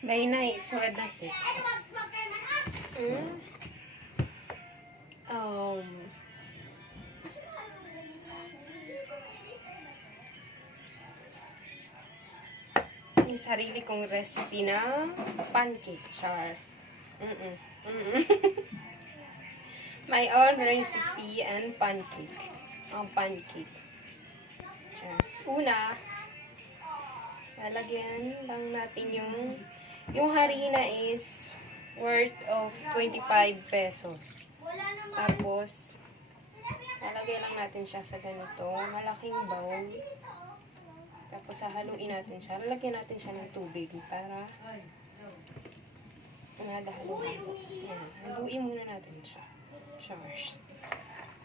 By night, so that's it. Um, yung sarili kong recipe na pancake char. My own recipe and pancake. Pancake. Yes. Una, lalagyan lang natin yung harina is worth of 25 pesos. Tapos, lalagyan lang natin siya sa ganito, malaking bowl. Tapos, hahaluin natin siya. Lalagyan natin siya ng tubig para halo-halo. Yan. Haluin muna natin siya. Charge.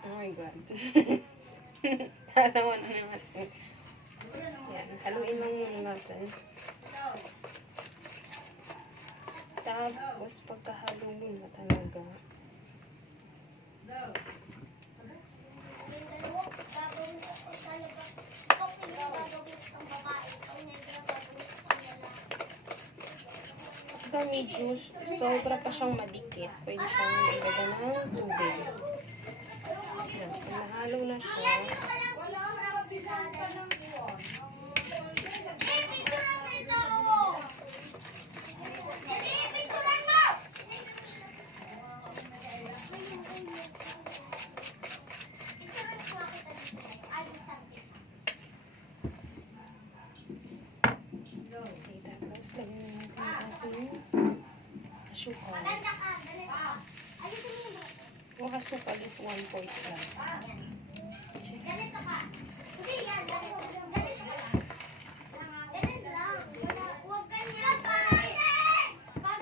Oh my God. Tatawa na naman. Yan. Haluin lang muna natin. Tapos, pagkahalo na talaga, pagka medyo sobra pa siyang madikit, pwede siyang ilagay ng tubig. Yan. Kung nahalo na siya, asukal. Yung asukal is 1 point lang. Ganito ka. Hindi yan. Ganito lang. Huwag ganyan pa.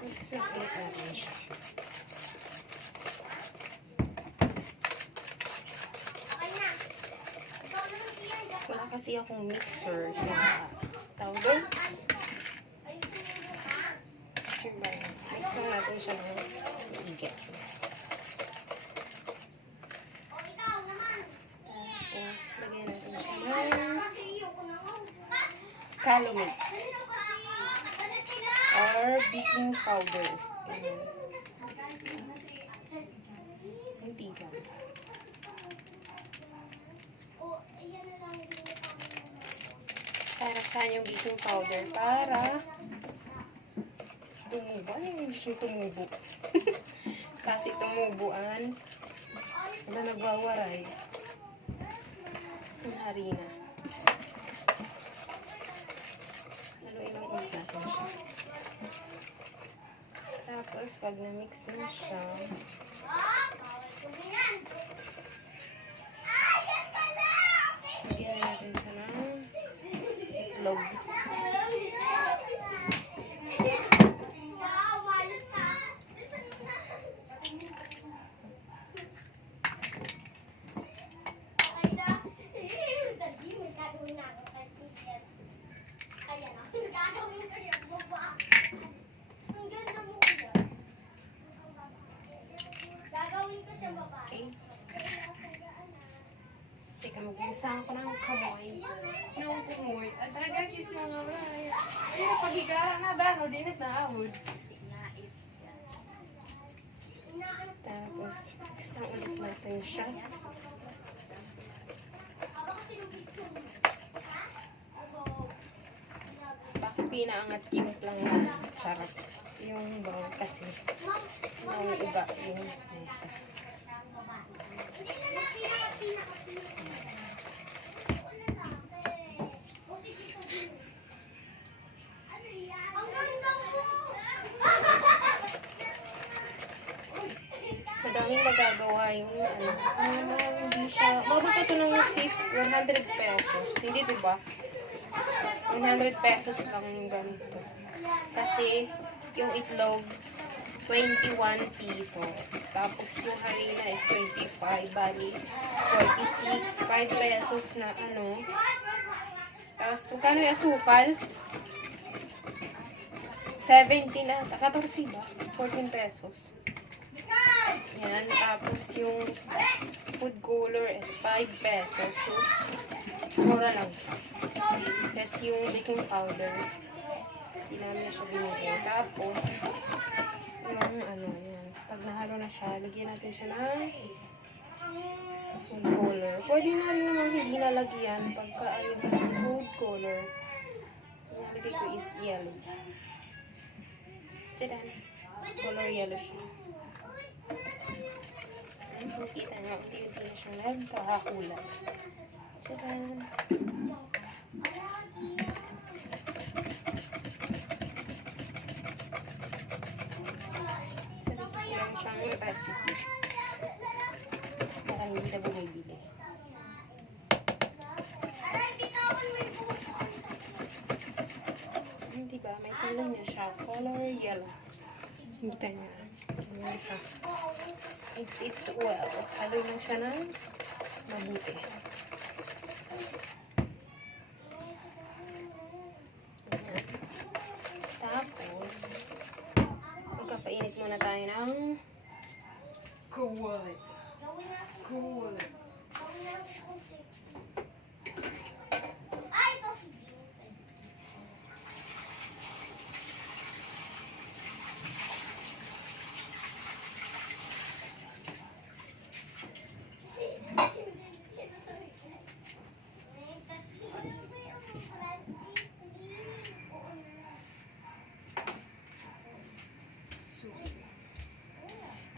Mix na ulit natin siya. Okay na. Ikaw naman iyan. Wala kasi akong mixer. Kaya, tawag doon? Mixer ba yun? Mix lang natin siya ng higit. Tapos, lagyan natin siya ng calamine or baking powder. Hindi lang. Para saan yung baking powder? Para tumubo. Ano yung gusto tumubo? Kasi tumubuan na nagwawaray yung harina. Haluin lang ulit natin siya. Tapos, pag na-mix na siya, lagyan natin siya ng itlog. Okay. Teka, mag-isa ako ng kamoy. Ng kumoy. At agagis yung mga bahay. Ay, napaghigaran na dano. Di na naawod. Tapos, mix na ulit natin siya. Bakit pinaangat yung lang na charap? Yung bowl kasi nauuga yung mesa. Madaming magagawa yung hindi siya, mabot pa ito ng 100 pesos. Hindi diba? 100 pesos lang yung ganito. Kasi yung itlog 21 pesos. Tapos yung harina is 25. Bali 46. 5 pesos na ano. Tapos magkano yung asukal? 17 na. 14 ba? 14 pesos. Yan. Tapos yung food color is 5 pesos. So, mura lang. Tapos yung baking powder Hindi namin siya binili. Tapos, yung ano, yan. Pag nahalo na siya, lagyan natin siya ng food color. Pwede na rin naman hindi nalagyan pagka ayaw ng food color. Yung nalagay ko is yellow. Tadaan. Color yellow siya. Kita nga, unti-unti na siya nagkakakulay. Tadaan. Sarili lang siyang recipe. Para hindi na bumibili. Diba? May color niya siya. Color yellow. Kita niya. Ganyan siya. Mix it well. Haloy lang siya ng mabuti. Ayan. Tapos, magkapainit muna tayo ng kawali. Kawali.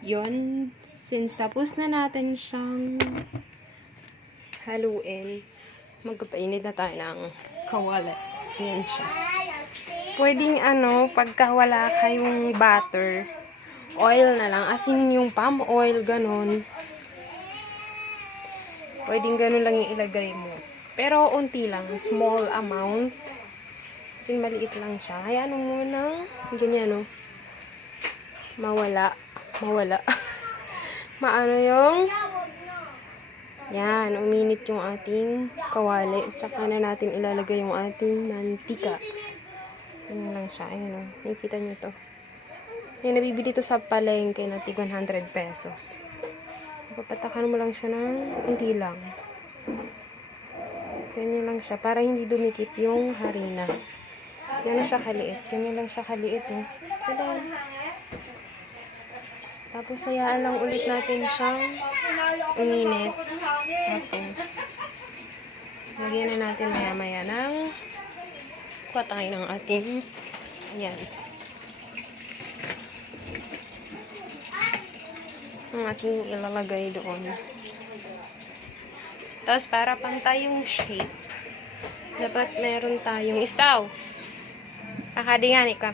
Yun, since tapos na natin siyang haluin, magpapainit na tayo ng kawali. Yan siya. Pwedeng ano, pagka wala kayong butter, oil na lang. As in yung palm oil, ganun. Pwedeng ganun lang yung ilagay mo. Pero unti lang, small amount. Kasi maliit lang siya. Hayaan mo muna, ganyan no. Mawala. Maano yung yan, uminit yung ating kawali. Saka na natin ilalagay yung ating mantika. Ayan lang siya. Ayan o. Nakikita nyo to. Yung nabibili to sa palengke na tig 100 pesos. Papatakan mo lang siya ng hindi lang. Ganyan lang siya. Para hindi dumikit yung harina. Yan na siya kaliit. Ganyan lang siya kaliit. Tada! Tapos, hayaan lang ulit natin siyang uminit. Tapos, lagyan na natin maya-maya ng patay ng ating ayan. Ang ating ilalagay doon. Tapos, para pantay yung shape, dapat meron tayong isaw. Kakadingan ikaw.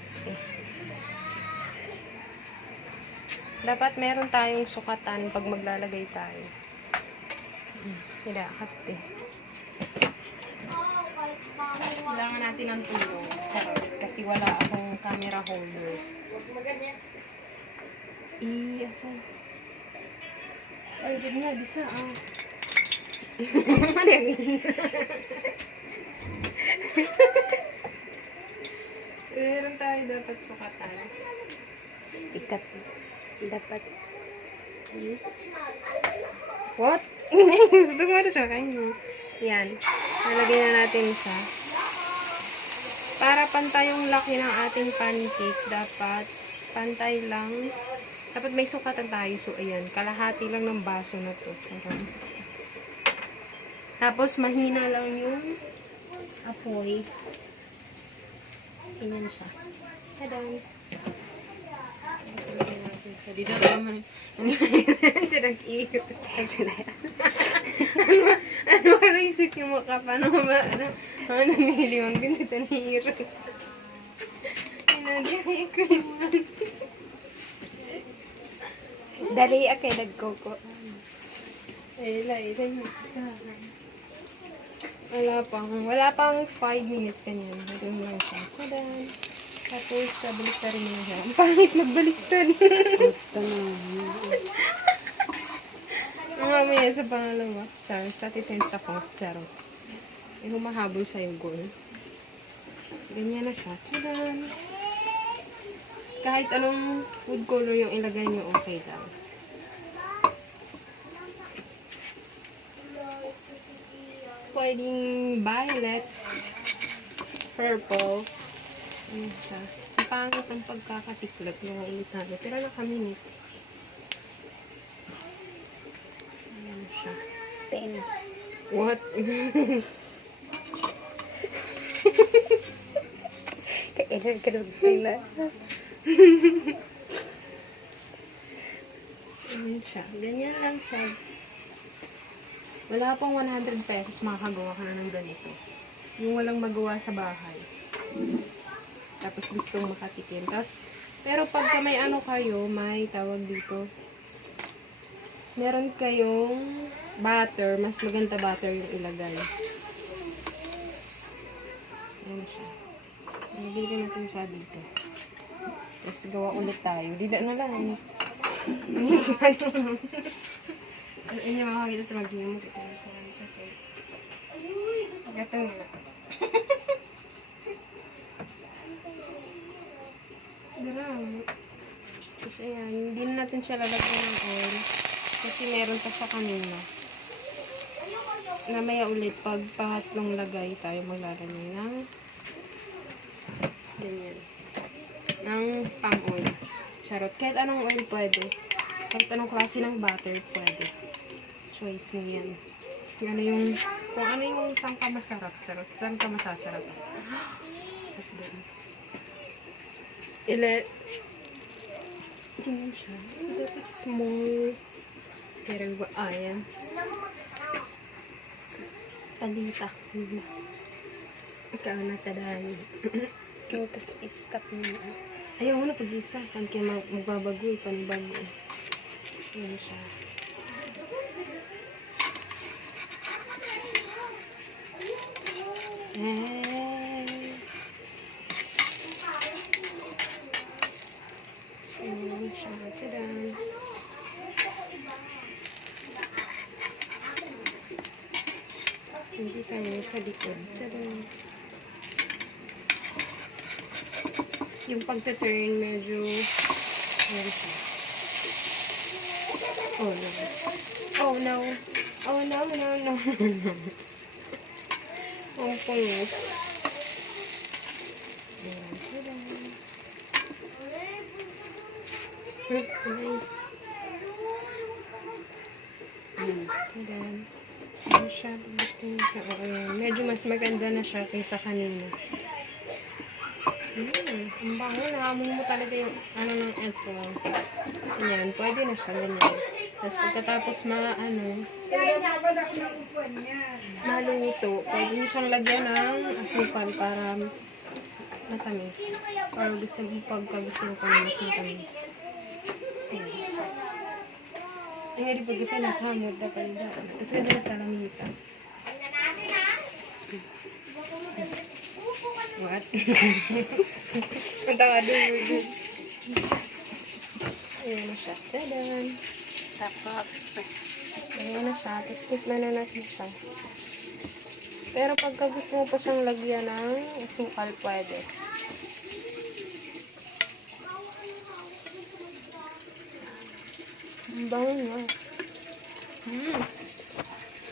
Dapat meron tayong sukatan pag maglalagay tayo. Hidakat eh. Kailangan natin ng tulong. Charot. Kasi wala akong camera holders. Asan? Ay, di nga, bisa ah. Meron tayo dapat sukatan. Ikat. Dapat. What? Ito mo sa kain. Yan. Nalagay na natin siya. Para pantay yung laki ng ating pancake, dapat pantay lang. Dapat may sukatan tayo. So, ayan. Kalahati lang ng baso na to. Tapos, mahina lang yung apoy. Ganyan siya. Tadaan. Dito naman. Siya nag-iikot. Ano rin isip yung mukha? Paano ba? Ano nanghiliwang din si Taniro? Inagay ko naman. Dali, okay, nagkoko. Ilay mo sa akin. Wala pang 5 minutes kanyan. Doon lang siya. Tadan! Tapos, baliktarin mo siya. Ang pangit magbaliktad. Mamaya sa pangalawa. Charles, atitense ako. Pero, humahabol sa'yo, goal. Ganyan na siya. Tadan! Kahit anong food color yung ilagay nyo, okay lang. Pwedeng violet, purple, Ayan siya. Ang pangit ang pagkakatiklop ng ulit namin. Pero naka-minutes. Ayan siya. 10. What? Kailan ka na. Ayan siya. Ganyan lang siya. Wala pong 100 pesos makakagawa ka na ng ganito. Yung walang magawa sa bahay. Tapos gustong makatikim. Tapos, pero pagka may ano kayo, may tawag dito. Meron kayong butter. Mas maganda butter yung ilagay. Ayan siya. Ilagay natin siya dito. Tapos gawa ulit tayo. Di na lang. Hindi makakita ito magiging mo. Kasi, gato na. Darang. Tapos ayan, hindi na natin siya lalagyan ng oil. Kasi meron pa sa kanina. Namaya ulit, pag pangatlong lagay tayo maglalagay ng ganyan. Ng pang-oil. Charot. Kahit anong oil pwede. Kahit anong klase ng butter pwede. Choice mo yan. Kung ano yung saan ka masarap. Charot. Saan ka masasarap. At then, tingnan siya. Dapat small. Pero ayan. Talita. Ikaw na tadaan. Tapos i-stop mo na. Ayaw mo na pag-i-stackan kaya magbabago eh, panibago eh. Ayan siya. Ayan siya. Tadaan. Hindi tayo sa likod. Tadaan. Yung pagta-turn medyo ayan siya. Oh no. Oh no. Oh no, no, no. Ang pungis. Ayan. Tadaan. Tadaan. Ayan siya. Ayan. Medyo mas maganda na siya kaysa kanina. Ang bango. Nakamun mo talaga yung ano ng ito. Ayan. Pwede na siya ganyan. Tapos pagkatapos maluto, pwede mo siyang lagyan ng asukal para matamis. Or gusto mo gusto mo pa mas matamis. Ayan. Ang hindi pag ipinakamod na pala. Tapos ganda na sa lamisa. What? Ang tawa doon. Ayan na siya. Tadan! Tapos, Ayan na siya. Tapos tikman na natin siya. Pero pagka gusto mo pa siyang lagyan ng sukal, pwede. Ang bango niya.